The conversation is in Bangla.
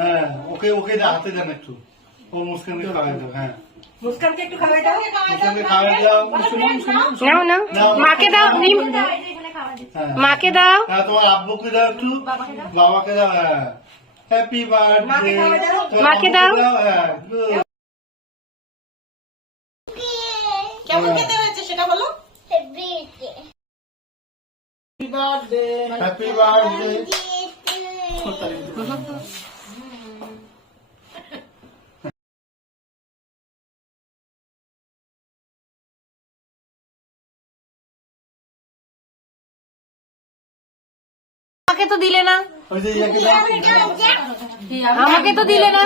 হ্যাঁ ওকে ওকে হাতে দেন একটু, ও মুস্কানকে খাওয়াই দাও। হ্যাঁ মুস্কানকে একটু খাওয়াই দাও। মুস্কানকে খাওয়াই দাও। নাও নাও, মাকে দাও, হ্যাঁ মাকে দাও। হ্যাঁ তোমার আব্বুকে দাও একটু, বাবাকে দাও। হ্যাঁ হ্যাপি বার্থডে। মাকে দাও। হ্যাঁ good। কেমন খেতে হয়েছে সেটা বলো। Happy birthday. আমাকে তো দিলে না, ওই যে ইয়াকে দাও। আমাকে তো দিলে না।